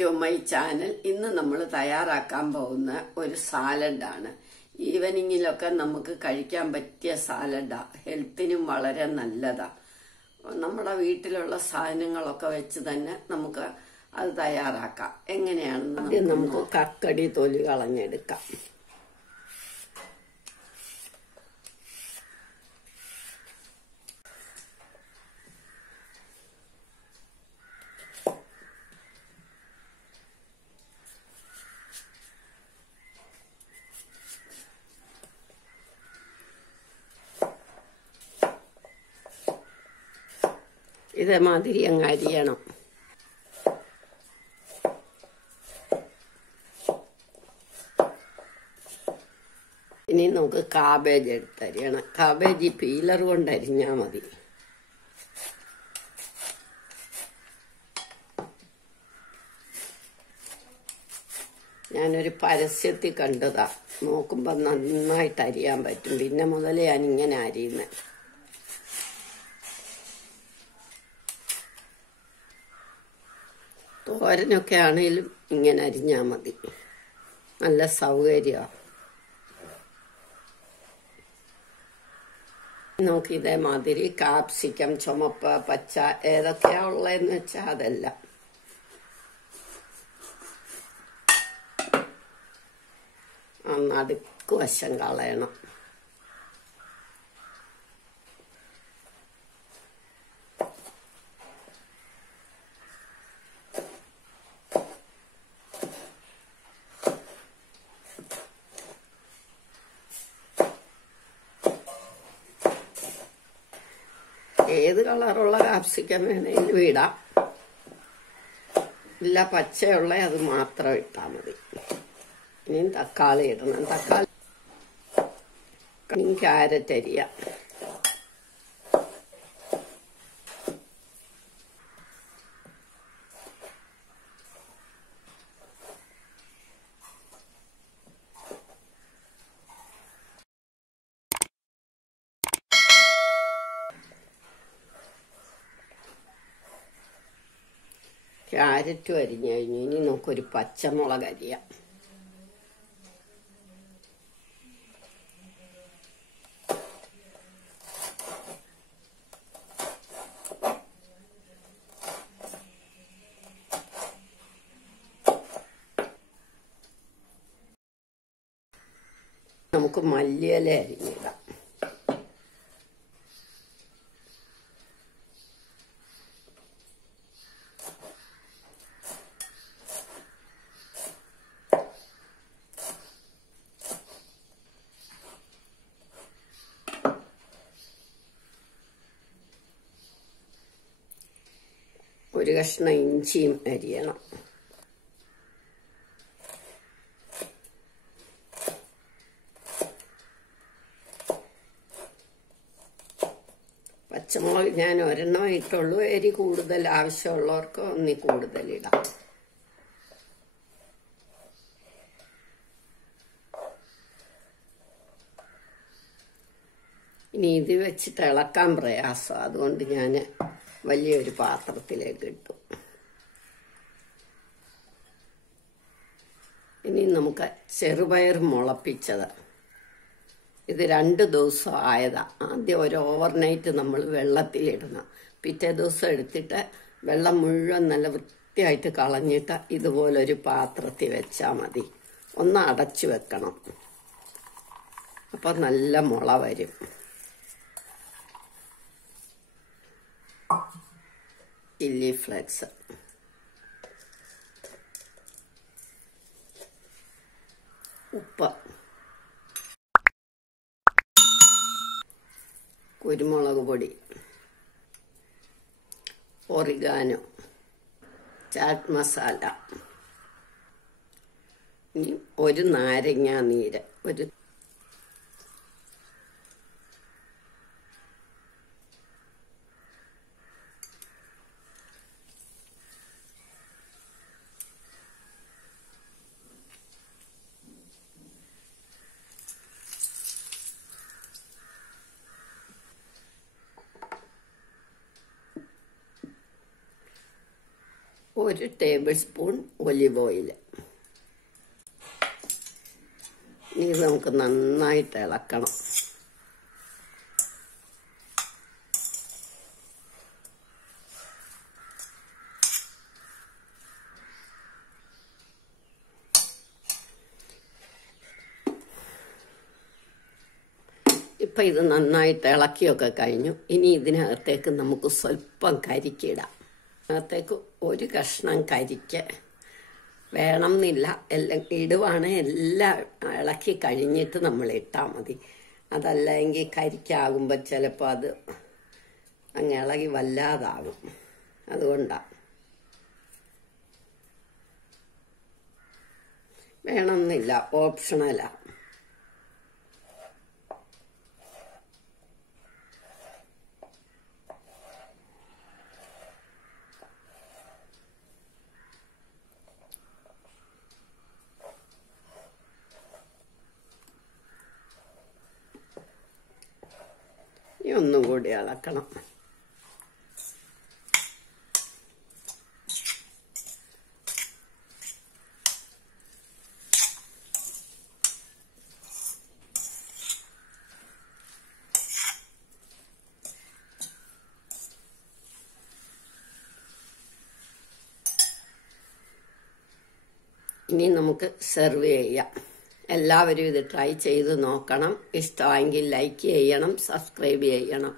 To my channel. ഇന്ന് നമ്മൾ തയ്യാറാക്കാൻ പോകുന്ന ഒരു സാലഡാണ്. ഈവനിങ്ങിലൊക്കെ നമുക്ക് കഴിക്കാൻ പറ്റിയ സാലഡാ. ഹെൽത്തിനും വളരെ നല്ലതാ. നമ്മുടെ വീട്ടിലുള്ള സാധനങ്ങളൊക്കെ വെച്ച് തന്നെ നമുക്ക് അത് തയ്യാറാക്കാം. എങ്ങനെയാണെന്ന് നമുക്ക് കക്കടി തൊലി കളഞ്ഞെടുക്കാം. ഇതേമാതിരി അങ്ങ് അരിയണം. ഇനി നമുക്ക് കാബേജ് എടുത്തരിയണം. കാബേജ് പീലർ കൊണ്ട് അരിഞ്ഞാൽ മതി. ഞാനൊരു പരസ്യത്തിൽ കണ്ടതാ. നോക്കുമ്പോ നന്നായിട്ട് അരിയാൻ പറ്റും. പിന്നെ മുതലേ ഞാനിങ്ങനെ അരിയുന്നത്. തോരനൊക്കെ ആണെങ്കിലും ഇങ്ങനെ അരിഞ്ഞാൽ മതി. നല്ല സൗകര്യമാണ്. നമുക്ക് ഇതേമാതിരി കാപ്സിക്കം, ചുമപ്പ്, പച്ച ഏതൊക്കെയാ ഉള്ളതെന്ന് വെച്ചാൽ അതെല്ലാം നടുക്ക് വശം കളയണം. ഏത് കളറുള്ള കാപ്സിക്കം വേണേലും ഇടാം. ഇല്ല പച്ചയുള്ള അത് മാത്രം ഇട്ടാൽ മതി. ഇനിയും തക്കാളി ഇടണം. തക്കാളി ക്യാരറ്റ് അരിയാം. ക്യാരറ്റും അരിഞ്ഞു കഴിഞ്ഞു. ഇനി നമുക്കൊരു പച്ചമുളക് അരിയാം. നമുക്ക് മല്ലിയില അരിഞ്ഞിടാം. ഒരു കഷ്ണം ഇഞ്ചിയും അരിയണം. പച്ചമുളക് ഞാൻ ഒരെണ്ണം ഇട്ടുള്ളൂ. എരി കൂടുതൽ ആവശ്യമുള്ളവർക്ക് ഒന്നി കൂടുതലിടാം. ഇനി ഇത് വെച്ചിട്ട് ഇളക്കാൻ പ്രയാസം. അതുകൊണ്ട് ഞാൻ വലിയൊരു പാത്രത്തിലേക്ക് ഇട്ടു. ഇനി നമുക്ക് ചെറുപയർ മുളപ്പിച്ചത്. ഇത് 2 ദിവസം ആയതാ. ആദ്യം ഒരു ഓവർനൈറ്റ് നമ്മൾ വെള്ളത്തിലിടണം. പിറ്റേ ദിവസം എടുത്തിട്ട് വെള്ളം മുഴുവൻ നല്ല വൃത്തിയായിട്ട് കളഞ്ഞിട്ട് ഇതുപോലൊരു പാത്രത്തിൽ വെച്ചാൽ മതി. ഒന്ന് അടച്ചു വെക്കണം. അപ്പം നല്ല മുള വരും. ചില്ലി ഫ്ലേക്സ്, ഉപ്പ്, കുരുമുളക് പൊടി, ഒറിഗാനോ, ചാറ്റ് മസാല. ഇനി ഒരു നാരങ്ങ നീര്, ഒരു 1 ടേബിൾ സ്പൂൺ ഒലിവ് ഓയിൽ. ഇത് നമുക്ക് നന്നായിട്ട് ഇളക്കണം. ഇപ്പം ഇത് നന്നായിട്ട് ഇളക്കിയൊക്കെ കഴിഞ്ഞു. ഇനി ഇതിനകത്തേക്ക് നമുക്ക് സ്വല്പം കരിക്കിടാം. അതിനകത്തേക്ക് 1 കഷ്ണം കരിക്ക് വേണം എന്നില്ല. എല്ലാം ഇടുവാണെങ്കിൽ എല്ലാം ഇളക്കി കഴിഞ്ഞിട്ട് നമ്മൾ ഇട്ടാൽ മതി. അതല്ലെങ്കിൽ കരിക്കാകുമ്പോൾ ചിലപ്പോൾ അത് അങ്ങ് ഇളകി വല്ലാതാകും. അതുകൊണ്ടാണ്. വേണമെന്നില്ല, ഓപ്ഷണലാണ്. ഒന്നും കൂടി ഇളക്കണം. ഇനി നമുക്ക് സെർവ് ചെയ്യാം. എല്ലാവരും ഇത് ട്രൈ ചെയ്ത് നോക്കണം. ഇഷ്ടമായെങ്കിൽ ലൈക്ക് ചെയ്യണം, സബ്സ്ക്രൈബ് ചെയ്യണം.